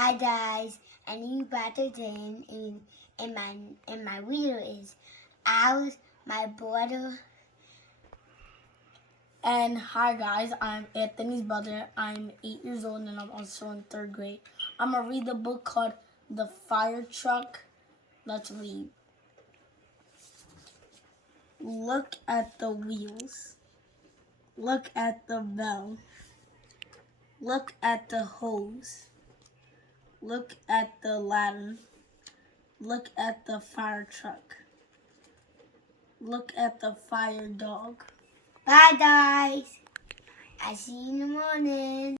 Hi guys, a new battle today in my video is Alice, my brother. And hi guys, I'm Anthony's brother. I'm 8 years old and I'm also in 3rd grade. I'm gonna read the book called The Fire Truck. Let's read. Look at the wheels. Look at the bell. Look at the hose. Look at the ladder. Look at the fire truck. Look at the fire dog. Bye guys, I see you in the morning.